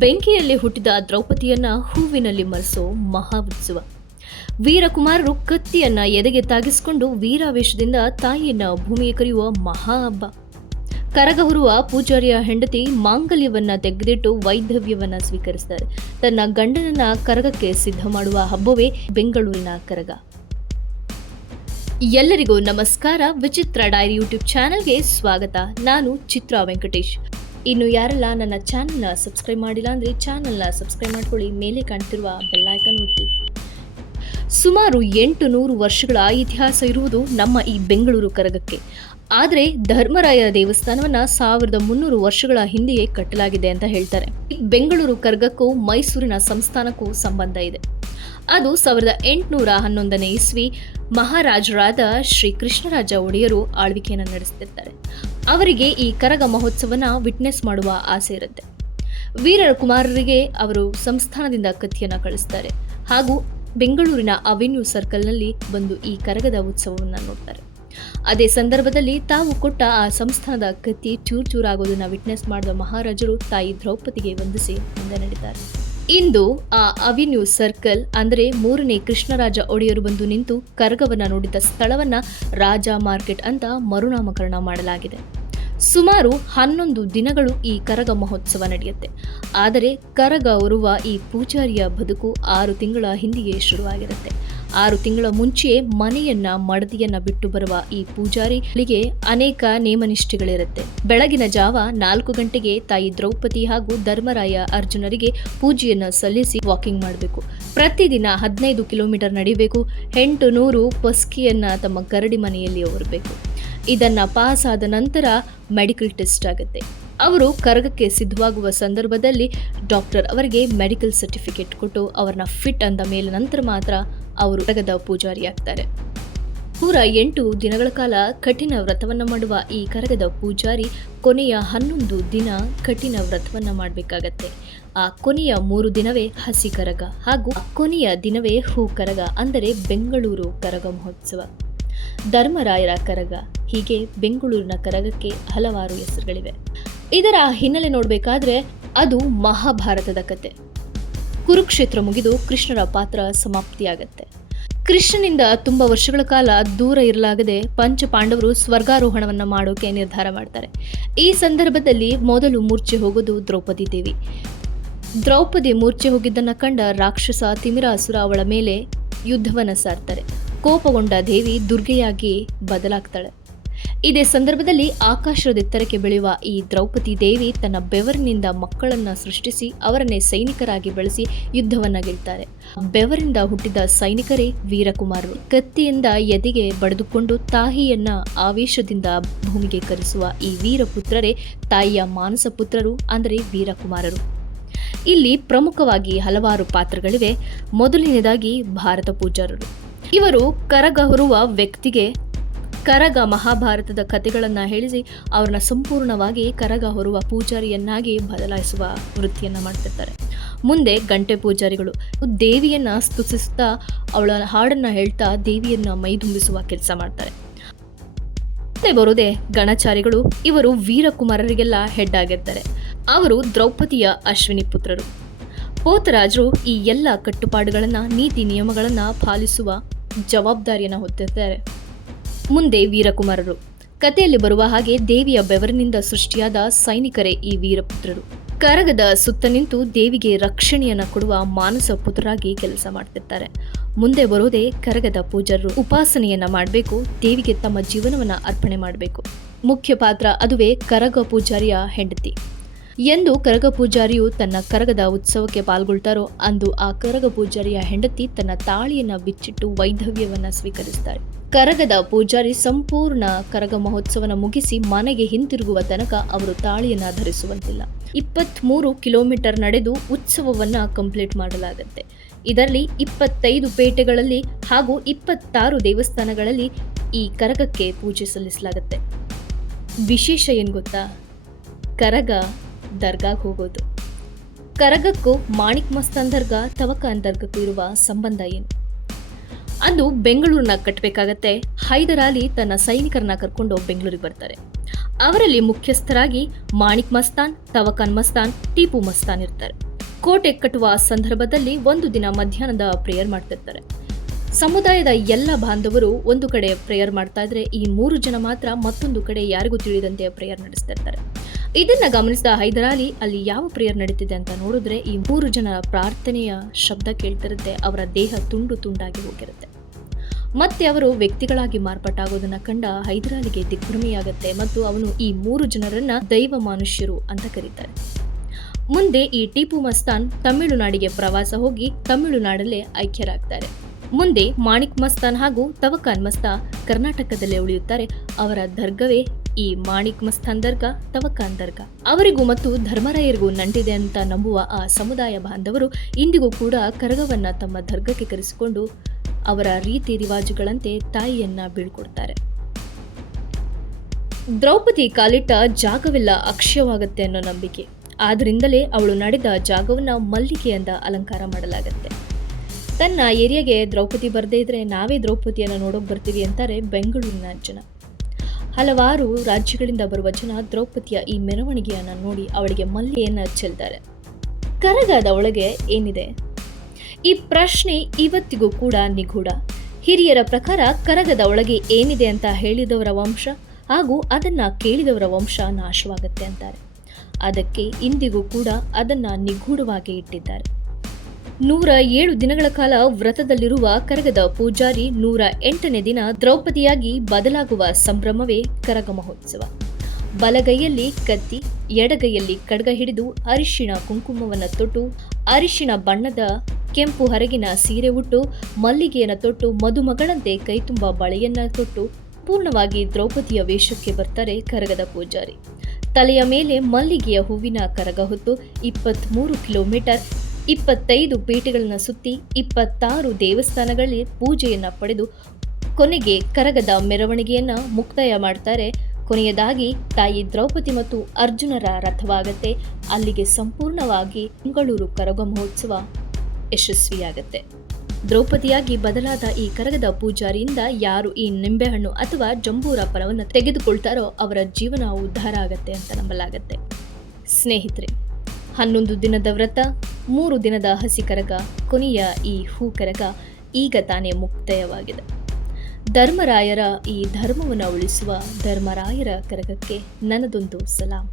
ಬೆಂಕಿಯಲ್ಲಿ ಹುಟ್ಟಿದ ದ್ರೌಪದಿಯನ್ನ ಹೂವಿನಲ್ಲಿ ಮರೆಸೋ ಮಹಾ ಉತ್ಸವ. ವೀರಕುಮಾರರು ಕತ್ತಿಯನ್ನ ಎದೆಗೆ ತಾಗಿಸಿಕೊಂಡು ವೀರಾವೇಶದಿಂದ ತಾಯಿಯನ್ನ ಭೂಮಿಗೆ ಕರೆಯುವ ಮಹಾ ಹಬ್ಬ. ಕರಗ ಹೊರುವ ಪೂಜಾರಿಯ ಹೆಂಡತಿ ಮಾಂಗಲ್ಯವನ್ನ ತೆಗೆದಿಟ್ಟು ವೈಧವ್ಯವನ್ನ ಸ್ವೀಕರಿಸ್ತಾರೆ. ತನ್ನ ಗಂಡನನ್ನ ಕರಗಕ್ಕೆ ಸಿದ್ಧ ಮಾಡುವ ಹಬ್ಬವೇ ಬೆಂಗಳೂರಿನ ಕರಗ. ಎಲ್ಲರಿಗೂ ನಮಸ್ಕಾರ. ವಿಚಿತ್ರ ಡೈರಿ ಯೂಟ್ಯೂಬ್ ಚಾನೆಲ್ಗೆ ಸ್ವಾಗತ. ನಾನು ಚಿತ್ರಾ ವೆಂಕಟೇಶ್. ಇನ್ನು ಯಾರೆಲ್ಲ ನನ್ನ ಚಾನೆಲ್ನ ಸಬ್ಸ್ಕ್ರೈಬ್ ಮಾಡಿಲ್ಲ ಅಂದರೆ ಚಾನೆಲ್ನ ಸಬ್ಸ್ಕ್ರೈಬ್ ಮಾಡ್ಕೊಳ್ಳಿ. ಮೇಲೆ ಕಾಣ್ತಿರುವ ಬೆಲ್ ಐಕಾನ್ ಒತ್ತಿ. ಸುಮಾರು 800 ವರ್ಷಗಳ ಇತಿಹಾಸ ಇರುವುದು ನಮ್ಮ ಈ ಬೆಂಗಳೂರು ಕರಗಕ್ಕೆ. ಆದರೆ ಧರ್ಮರಾಯ ದೇವಸ್ಥಾನವನ್ನ 1300 ವರ್ಷಗಳ ಹಿಂದೆಯೇ ಕಟ್ಟಲಾಗಿದೆ ಅಂತ ಹೇಳ್ತಾರೆ. ಬೆಂಗಳೂರು ಕರಗಕ್ಕೂ ಮೈಸೂರಿನ ಸಂಸ್ಥಾನಕ್ಕೂ ಸಂಬಂಧ ಇದೆ. ಅದು 1811ನೇ ಇಸ್ವಿ ಮಹಾರಾಜರಾದ ಶ್ರೀ ಕೃಷ್ಣರಾಜ ಒಡೆಯರು ಆಳ್ವಿಕೆಯನ್ನು ನಡೆಸುತ್ತಿರ್ತಾರೆ. ಅವರಿಗೆ ಈ ಕರಗ ಮಹೋತ್ಸವನ ವಿಟ್ನೆಸ್ ಮಾಡುವ ಆಸೆ ಇರುತ್ತೆ. ವೀರಕುಮಾರರಿಗೆ ಅವರು ಸಂಸ್ಥಾನದಿಂದ ಕತ್ತಿಯನ್ನು ಕಳಿಸ್ತಾರೆ ಹಾಗೂ ಬೆಂಗಳೂರಿನ ಅವೆನ್ಯೂ ಸರ್ಕಲ್ನಲ್ಲಿ ಬಂದು ಈ ಕರಗದ ಉತ್ಸವವನ್ನು ನೋಡ್ತಾರೆ. ಅದೇ ಸಂದರ್ಭದಲ್ಲಿ ತಾವು ಕೊಟ್ಟ ಆ ಸಂಸ್ಥಾನದ ಕತ್ತಿ ಚೂರಾಗೋದನ್ನ ವಿಟ್ನೆಸ್ ಮಾಡಿದ ಮಹಾರಾಜರು ತಾಯಿ ದ್ರೌಪದಿಗೆ ವಂದಿಸಿ ಮುಂದೆ ನಡೆದಿದ್ದಾರೆ. ಇಂದು ಆ ಅವೆನ್ಯೂ ಸರ್ಕಲ್ ಅಂದರೆ 3ನೇ ಕೃಷ್ಣರಾಜ ಒಡೆಯರು ಬಂದು ನಿಂತು ಕರಗವನ್ನ ನೋಡಿದ ಸ್ಥಳವನ್ನ ರಾಜ ಮಾರ್ಕೆಟ್ ಅಂತ ಮರುನಾಮಕರಣ ಮಾಡಲಾಗಿದೆ. ಸುಮಾರು 11 ದಿನಗಳು ಈ ಕರಗ ಮಹೋತ್ಸವ ನಡೆಯುತ್ತೆ. ಆದರೆ ಕರಗ ಹೊರುವ ಈ ಪೂಜಾರಿಯ ಬದುಕು 6 ತಿಂಗಳ ಹಿಂದೆಯೇ ಶುರುವಾಗಿರುತ್ತೆ. 6 ತಿಂಗಳ ಮುಂಚೆಯೇ ಮನೆಯನ್ನ ಮಡದಿಯನ್ನ ಬಿಟ್ಟು ಬರುವ ಈ ಪೂಜಾರಿಗೆ ಅನೇಕ ನೇಮನಿಷ್ಠೆಗಳಿರುತ್ತೆ. ಬೆಳಗಿನ ಜಾವ 4 ಗಂಟೆಗೆ ತಾಯಿ ದ್ರೌಪದಿ ಹಾಗೂ ಧರ್ಮರಾಯ ಅರ್ಜುನರಿಗೆ ಪೂಜೆಯನ್ನ ಸಲ್ಲಿಸಿ ವಾಕಿಂಗ್ ಮಾಡಬೇಕು. ಪ್ರತಿದಿನ 15 ಕಿಲೋಮೀಟರ್ ನಡೆಯಬೇಕು. 800 ಪಸ್ಕಿಯನ್ನ ತಮ್ಮ ಗರಡಿ ಮನೆಯಲ್ಲಿ ಹೊರಬೇಕು. ಇದನ್ನ ಪಾಸ್ ಆದ ನಂತರ ಮೆಡಿಕಲ್ ಟೆಸ್ಟ್ ಆಗುತ್ತೆ. ಅವರು ಕರಗಕ್ಕೆ ಸಿದ್ಧವಾಗುವ ಸಂದರ್ಭದಲ್ಲಿ ಡಾಕ್ಟರ್ ಅವರಿಗೆ ಮೆಡಿಕಲ್ ಸರ್ಟಿಫಿಕೇಟ್ ಕೊಟ್ಟು ಅವರನ್ನ ಫಿಟ್ ಅಂದ ಮೇಲೆ ನಂತರ ಮಾತ್ರ ಅವರು ಕರಗದ ಪೂಜಾರಿ ಆಗ್ತಾರೆ. 108 ದಿನಗಳ ಕಾಲ ಕಠಿಣ ವ್ರತವನ್ನ ಮಾಡುವ ಈ ಕರಗದ ಪೂಜಾರಿ ಕೊನೆಯ 11 ದಿನ ಕಠಿಣ ವ್ರತವನ್ನ ಮಾಡಬೇಕಾಗತ್ತೆ. ಆ ಕೊನೆಯ 3 ದಿನವೇ ಹಸಿ ಕರಗ ಹಾಗೂ ಕೊನೆಯ ದಿನವೇ ಹೂ ಕರಗ, ಅಂದರೆ ಬೆಂಗಳೂರು ಕರಗ ಮಹೋತ್ಸವ, ಧರ್ಮರಾಯರ ಕರಗ. ಹೀಗೆ ಬೆಂಗಳೂರಿನ ಕರಗಕ್ಕೆ ಹಲವಾರು ಹೆಸರುಗಳಿವೆ. ಇದರ ಹಿನ್ನೆಲೆ ನೋಡಬೇಕಾದ್ರೆ ಅದು ಮಹಾಭಾರತದ ಕತೆ. ಕುರುಕ್ಷೇತ್ರ ಮುಗಿದು ಕೃಷ್ಣರ ಪಾತ್ರ ಸಮಾಪ್ತಿಯಾಗತ್ತೆ. ಕೃಷ್ಣನಿಂದ ತುಂಬಾ ವರ್ಷಗಳ ಕಾಲ ದೂರ ಇರಲಾಗದೆ ಪಂಚ ಪಾಂಡವರು ಸ್ವರ್ಗಾರೋಹಣವನ್ನ ಮಾಡೋಕೆ ನಿರ್ಧಾರ ಮಾಡ್ತಾರೆ. ಈ ಸಂದರ್ಭದಲ್ಲಿ ಮೊದಲು ಮೂರ್ಛೆ ಹೋಗೋದು ದ್ರೌಪದಿ ದೇವಿ. ದ್ರೌಪದಿ ಮೂರ್ಛೆ ಹೋಗಿದ್ದನ್ನ ಕಂಡ ರಾಕ್ಷಸ ತಿಮಿರಾಸುರ ಅವಳ ಮೇಲೆ ಯುದ್ಧವನ್ನ ಸಾರ್ತಾರೆ. ಕೋಪಗೊಂಡ ದೇವಿ ದುರ್ಗೆಯಾಗಿ ಬದಲಾಗ್ತಾಳೆ. ಇದೇ ಸಂದರ್ಭದಲ್ಲಿ ಆಕಾಶದೆತ್ತರಕ್ಕೆ ಬೆಳೆಯುವ ಈ ದ್ರೌಪದಿ ದೇವಿ ತನ್ನ ಬೆವರಿನಿಂದ ಮಕ್ಕಳನ್ನ ಸೃಷ್ಟಿಸಿ ಅವರನ್ನೇ ಸೈನಿಕರಾಗಿ ಬೆಳೆಸಿ ಯುದ್ಧವನ್ನ ಗೆಲ್ತಾರೆ. ಬೆವರಿಂದ ಹುಟ್ಟಿದ ಸೈನಿಕರೇ ವೀರಕುಮಾರರು. ಕತ್ತಿಯಿಂದ ಎದೆಗೆ ಬಡಿದುಕೊಂಡು ತಾಯಿಯನ್ನ ಆವೇಶದಿಂದ ಭೂಮಿಗೆ ಕರೆಸುವ ಈ ವೀರಪುತ್ರರೇ ತಾಯಿಯ ಮಾನಸ ಪುತ್ರರು, ಅಂದರೆ ವೀರಕುಮಾರರು. ಇಲ್ಲಿ ಪ್ರಮುಖವಾಗಿ ಹಲವಾರು ಪಾತ್ರಗಳಿವೆ. ಮೊದಲನೇದಾಗಿ ಭಾರತ ಪೂಜಾರರು. ಇವರು ಕರಗ ಹೊರುವ ವ್ಯಕ್ತಿಗೆ ಕರಗ ಮಹಾಭಾರತದ ಕಥೆಗಳನ್ನು ಹೇಳಿಸಿ ಅವ್ರನ್ನ ಸಂಪೂರ್ಣವಾಗಿ ಕರಗ ಹೊರುವ ಪೂಜಾರಿಯನ್ನಾಗಿ ಬದಲಾಯಿಸುವ ವೃತ್ತಿಯನ್ನ ಮಾಡ್ತಿರ್ತಾರೆ. ಮುಂದೆ ಗಂಟೆ ಪೂಜಾರಿಗಳು ದೇವಿಯನ್ನ ಸ್ತುತಿಸುತ್ತಾ ಅವಳ ಹಾಡನ್ನ ಹೇಳ್ತಾ ದೇವಿಯನ್ನ ಮೈದುಂಬಿಸುವ ಕೆಲಸ ಮಾಡ್ತಾರೆ. ಮತ್ತೆ ಬರೋದೇ ಗಣಚಾರಿಗಳು. ಇವರು ವೀರಕುಮಾರರಿಗೆಲ್ಲ ಹೆಡ್ ಆಗಿರ್ತಾರೆ. ಅವರು ದ್ರೌಪದಿಯ ಅಶ್ವಿನಿ ಪುತ್ರರು. ಪೋತರಾಜರು ಈ ಎಲ್ಲ ಕಟ್ಟುಪಾಡುಗಳನ್ನ, ನೀತಿ ನಿಯಮಗಳನ್ನ ಪಾಲಿಸುವ ಜವಾಬ್ದಾರಿಯನ್ನು ಹೊತ್ತಿರ್ತಾರೆ. ಮುಂದೆ ವೀರಕುಮಾರರು. ಕಥೆಯಲ್ಲಿ ಬರುವ ಹಾಗೆ ದೇವಿಯ ಬೆವರಿನಿಂದ ಸೃಷ್ಟಿಯಾದ ಸೈನಿಕರೇ ಈ ವೀರಪುತ್ರರು. ಕರಗದ ಸುತ್ತ ನಿಂತು ದೇವಿಗೆ ರಕ್ಷಣೆಯನ್ನ ಕೊಡುವ ಮಾನಸ ಪುತ್ರರಾಗಿ ಕೆಲಸ ಮಾಡ್ತಿರ್ತಾರೆ. ಮುಂದೆ ಬರೋದೇ ಕರಗದ ಪೂಜಾರರು. ಉಪಾಸನೆಯನ್ನ ಮಾಡಬೇಕು, ದೇವಿಗೆ ತಮ್ಮ ಜೀವನವನ್ನ ಅರ್ಪಣೆ ಮಾಡಬೇಕು. ಮುಖ್ಯ ಪಾತ್ರ ಅದುವೇ ಕರಗ ಪೂಜಾರಿಯ ಹೆಂಡತಿ. ಎಂದು ಕರಗ ಪೂಜಾರಿಯು ತನ್ನ ಕರಗದ ಉತ್ಸವಕ್ಕೆ ಪಾಲ್ಗೊಳ್ತಾರೋ ಅಂದು ಆ ಕರಗ ಪೂಜಾರಿಯ ಹೆಂಡತಿ ತನ್ನ ತಾಳಿಯನ್ನ ಬಿಚ್ಚಿಟ್ಟು ವೈಧವ್ಯವನ್ನ ಸ್ವೀಕರಿಸ್ತಾರೆ. ಕರಗದ ಪೂಜಾರಿ ಸಂಪೂರ್ಣ ಕರಗ ಮಹೋತ್ಸವನ ಮುಗಿಸಿ ಮನೆಗೆ ಹಿಂತಿರುಗುವ ತನಕ ಅವರು ತಾಳಿಯನ್ನ ಧರಿಸುವಂತಿಲ್ಲ. 23 ಕಿಲೋಮೀಟರ್ ನಡೆದು ಉತ್ಸವವನ್ನ ಕಂಪ್ಲೀಟ್ ಮಾಡಲಾಗುತ್ತೆ. ಇದರಲ್ಲಿ 25 ಪೇಟೆಗಳಲ್ಲಿ ಹಾಗೂ 26 ದೇವಸ್ಥಾನಗಳಲ್ಲಿ ಈ ಕರಗಕ್ಕೆ ಪೂಜೆ ಸಲ್ಲಿಸಲಾಗುತ್ತೆ. ವಿಶೇಷ ಏನ್ ಗೊತ್ತಾ? ಕರಗ ದರ್ಗಾಗೆ ಹೋಗೋದು. ಕರಗಕ್ಕೂ ಮಾಣಿಕ್ ಮಸ್ತಾನ್ ದರ್ಗಾ, ತವಕಾನ್ ದರ್ಗಕ್ಕೂ ಇರುವ ಸಂಬಂಧ ಏನು? ಅಂದು ಬೆಂಗಳೂರನ್ನ ಕಟ್ಟಬೇಕಾಗತ್ತೆ. ಹೈದರಾಲಿ ತನ್ನ ಸೈನಿಕರನ್ನ ಕರ್ಕೊಂಡು ಬೆಂಗಳೂರಿಗೆ ಬರ್ತಾರೆ. ಅವರಲ್ಲಿ ಮುಖ್ಯಸ್ಥರಾಗಿ ಮಾಣಿಕ್ ಮಸ್ತಾನ್, ತವಕನ್ ಮಸ್ತಾನ್, ಟಿಪು ಮಸ್ತಾನ್ ಇರ್ತಾರೆ. ಕೋಟೆ ಕಟ್ಟುವ ಸಂದರ್ಭದಲ್ಲಿ ಒಂದು ದಿನ ಮಧ್ಯಾಹ್ನದ ಪ್ರೇಯರ್ ಮಾಡ್ತಿರ್ತಾರೆ. ಸಮುದಾಯದ ಎಲ್ಲ ಬಾಂಧವರು ಒಂದು ಕಡೆ ಪ್ರೇಯರ್ ಮಾಡ್ತಾ ಇದ್ರೆ, ಈ 3 ಜನ ಮಾತ್ರ ಮತ್ತೊಂದು ಕಡೆ ಯಾರಿಗೂ ತಿಳಿದಂತೆ ಪ್ರೇಯರ್ ನಡೆಸ್ತಿರ್ತಾರೆ. ಇದನ್ನ ಗಮನಿಸಿದ ಹೈದರಾಲಿ ಅಲ್ಲಿ ಯಾವ ಪ್ರೇಯರ್ ನಡೀತಿದೆ ಅಂತ ನೋಡಿದ್ರೆ, ಈ 3 ಜನ ಪ್ರಾರ್ಥನೆಯ ಶಬ್ದ ಕೇಳ್ತಿರುತ್ತೆ. ಅವರ ದೇಹ ತುಂಡು ತುಂಡಾಗಿ ಹೋಗಿರುತ್ತೆ. ಮತ್ತೆ ಅವರು ವ್ಯಕ್ತಿಗಳಾಗಿ ಮಾರ್ಪಾಟಾಗೋದನ್ನ ಕಂಡ ಹೈದರಾಲಿಗೆ ದಿಗ್ಭ್ರಮೆಯಾಗುತ್ತೆ ಮತ್ತು ಅವನು ಈ 3 ಜನರನ್ನ ದೈವ ಮನುಷ್ಯರು ಅಂತ ಕರೀತಾರೆ. ಮುಂದೆ ಈ ಟಿಪು ಮಸ್ತಾನ್ ತಮಿಳುನಾಡಿಗೆ ಪ್ರವಾಸ ಹೋಗಿ ತಮಿಳುನಾಡಲ್ಲೇ ಐಕ್ಯರಾಗ್ತಾರೆ. ಮುಂದೆ ಮಾಣಿಕ್ ಮಸ್ತಾನ್ ಹಾಗೂ ತವಕಾನ್ ಮಸ್ತಾನ್ ಕರ್ನಾಟಕದಲ್ಲೇ ಉಳಿಯುತ್ತಾರೆ. ಅವರ ದರ್ಗವೇ ಈ ಮಾಣಿಕ್ ಮಸ್ತಾನ್ ದರ್ಗಾ, ತವಕಾನ್ ದರ್ಗಾ. ಅವರಿಗೂ ಮತ್ತು ಧರ್ಮರಾಯರಿಗೂ ನಂಟಿದೆ ಅಂತ ನಂಬುವ ಆ ಸಮುದಾಯ ಬಾಂಧವರು ಇಂದಿಗೂ ಕೂಡ ಕರಗವನ್ನ ತಮ್ಮ ದರ್ಗಕ್ಕೆ ಕರೆಸಿಕೊಂಡು ಅವರ ರೀತಿ ರಿವಾಜುಗಳಂತೆ ತಾಯಿಯನ್ನ ಬೀಳ್ಕೊಡ್ತಾರೆ. ದ್ರೌಪದಿ ಕಾಲಿಟ್ಟ ಜಾಗವೆಲ್ಲ ಅಕ್ಷಯವಾಗುತ್ತೆ ಅನ್ನೋ ನಂಬಿಕೆ. ಆದ್ರಿಂದಲೇ ಅವಳು ನಡೆದ ಜಾಗವನ್ನ ಮಲ್ಲಿಗೆಯಿಂದ ಅಲಂಕಾರ ಮಾಡಲಾಗುತ್ತೆ. ತನ್ನ ಏರಿಯಾಗೆ ದ್ರೌಪದಿ ಬರದೇ ಇದ್ರೆ ನಾವೇ ದ್ರೌಪದಿಯನ್ನು ನೋಡೋಕೆ ಬರ್ತೀವಿ ಅಂತಾರೆ ಬೆಂಗಳೂರಿನ ಜನ. ಹಲವಾರು ರಾಜ್ಯಗಳಿಂದ ಬರುವ ಜನ ದ್ರೌಪದಿಯ ಈ ಮೆರವಣಿಗೆಯನ್ನು ನೋಡಿ ಅವಳಿಗೆ ಮಲ್ಲಿಗೆಯನ್ನು ಚೆಲ್ತಾರೆ. ಕರಗದ ಒಳಗೆ ಏನಿದೆ? ಈ ಪ್ರಶ್ನೆ ಇವತ್ತಿಗೂ ಕೂಡ ನಿಗೂಢ. ಹಿರಿಯರ ಪ್ರಕಾರ ಕರಗದ ಒಳಗೆ ಏನಿದೆ ಅಂತ ಹೇಳಿದವರ ವಂಶ ಹಾಗೂ ಅದನ್ನ ಕೇಳಿದವರ ವಂಶ ನಾಶವಾಗುತ್ತೆ ಅಂತಾರೆ. ಅದಕ್ಕೆ ಇಂದಿಗೂ ಕೂಡ ಅದನ್ನ ನಿಗೂಢವಾಗಿ ಇಟ್ಟಿದ್ದಾರೆ. 107 ದಿನಗಳ ಕಾಲ ವ್ರತದಲ್ಲಿರುವ ಕರಗದ ಪೂಜಾರಿ 108ನೇ ದಿನ ದ್ರೌಪದಿಯಾಗಿ ಬದಲಾಗುವ ಸಂಭ್ರಮವೇ ಕರಗ ಮಹೋತ್ಸವ. ಬಲಗೈಯಲ್ಲಿ ಕತ್ತಿ, ಎಡಗೈಯಲ್ಲಿ ಖಡ್ಗ ಹಿಡಿದು ಅರಿಶಿಣ ಕುಂಕುಮವನ್ನು ತೊಟ್ಟು, ಅರಿಶಿಣ ಬಣ್ಣದ ಕೆಂಪು ಹರಗಿನ ಸೀರೆ ಉಟ್ಟು, ಮಲ್ಲಿಗೆಯನ್ನು ತೊಟ್ಟು, ಮದುಮಗಳಂತೆ ಕೈತುಂಬ ಬಳೆಯನ್ನ ತೊಟ್ಟು ಪೂರ್ಣವಾಗಿ ದ್ರೌಪದಿಯ ವೇಷಕ್ಕೆ ಬರ್ತಾರೆ ಕರಗದ ಪೂಜಾರಿ. ತಲೆಯ ಮೇಲೆ ಮಲ್ಲಿಗೆಯ ಹೂವಿನ ಕರಗ ಹೊತ್ತು 23 ಕಿಲೋಮೀಟರ್ 25 ಪೀಠಗಳನ್ನು ಸುತ್ತಿ 26 ದೇವಸ್ಥಾನಗಳಲ್ಲಿ ಪೂಜೆಯನ್ನ ಪಡೆದು ಕೊನೆಗೆ ಕರಗದ ಮೆರವಣಿಗೆಯನ್ನ ಮುಕ್ತಾಯ ಮಾಡ್ತಾರೆ. ಕೊನೆಯದಾಗಿ ತಾಯಿ ದ್ರೌಪದಿ ಮತ್ತು ಅರ್ಜುನರ ರಥವಾಗತ್ತೆ. ಅಲ್ಲಿಗೆ ಸಂಪೂರ್ಣವಾಗಿ ಬೆಂಗಳೂರು ಕರಗ ಮಹೋತ್ಸವ ಯಶಸ್ವಿಯಾಗತ್ತೆ. ದ್ರೌಪದಿಯಾಗಿ ಬದಲಾದ ಈ ಕರಗದ ಪೂಜಾರಿಯಿಂದ ಯಾರು ಈ ನಿಂಬೆಹಣ್ಣು ಅಥವಾ ಜಂಬೂರ ಫಲವನ್ನು ತೆಗೆದುಕೊಳ್ತಾರೋ ಅವರ ಜೀವನ ಉದ್ಧಾರ ಆಗತ್ತೆ ಅಂತ ನಂಬಲಾಗತ್ತೆ. ಸ್ನೇಹಿತರೆ, 11 ದಿನದ ವ್ರತ, 3 ದಿನದ ಹಸಿ ಕರಗ, ಕೊನೆಯ ಈ ಹೂ ಕರಗ ಈಗ ತಾನೇ ಮುಕ್ತಾಯವಾಗಿದೆ. ಧರ್ಮರಾಯರ ಈ ಧರ್ಮವನ್ನು ಉಳಿಸುವ ಧರ್ಮರಾಯರ ಕರಗಕ್ಕೆ ನನ್ನದೊಂದು ಸಲಾಂ.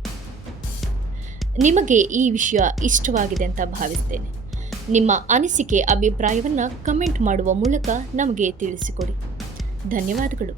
ನಿಮಗೆ ಈ ವಿಷಯ ಇಷ್ಟವಾಗಿದೆ ಅಂತ ಭಾವಿಸ್ತೇನೆ. ನಿಮ್ಮ ಅನಿಸಿಕೆ, ಅಭಿಪ್ರಾಯವನ್ನು ಕಮೆಂಟ್ ಮಾಡುವ ಮೂಲಕ ನಮಗೆ ತಿಳಿಸಿಕೊಡಿ. ಧನ್ಯವಾದಗಳು.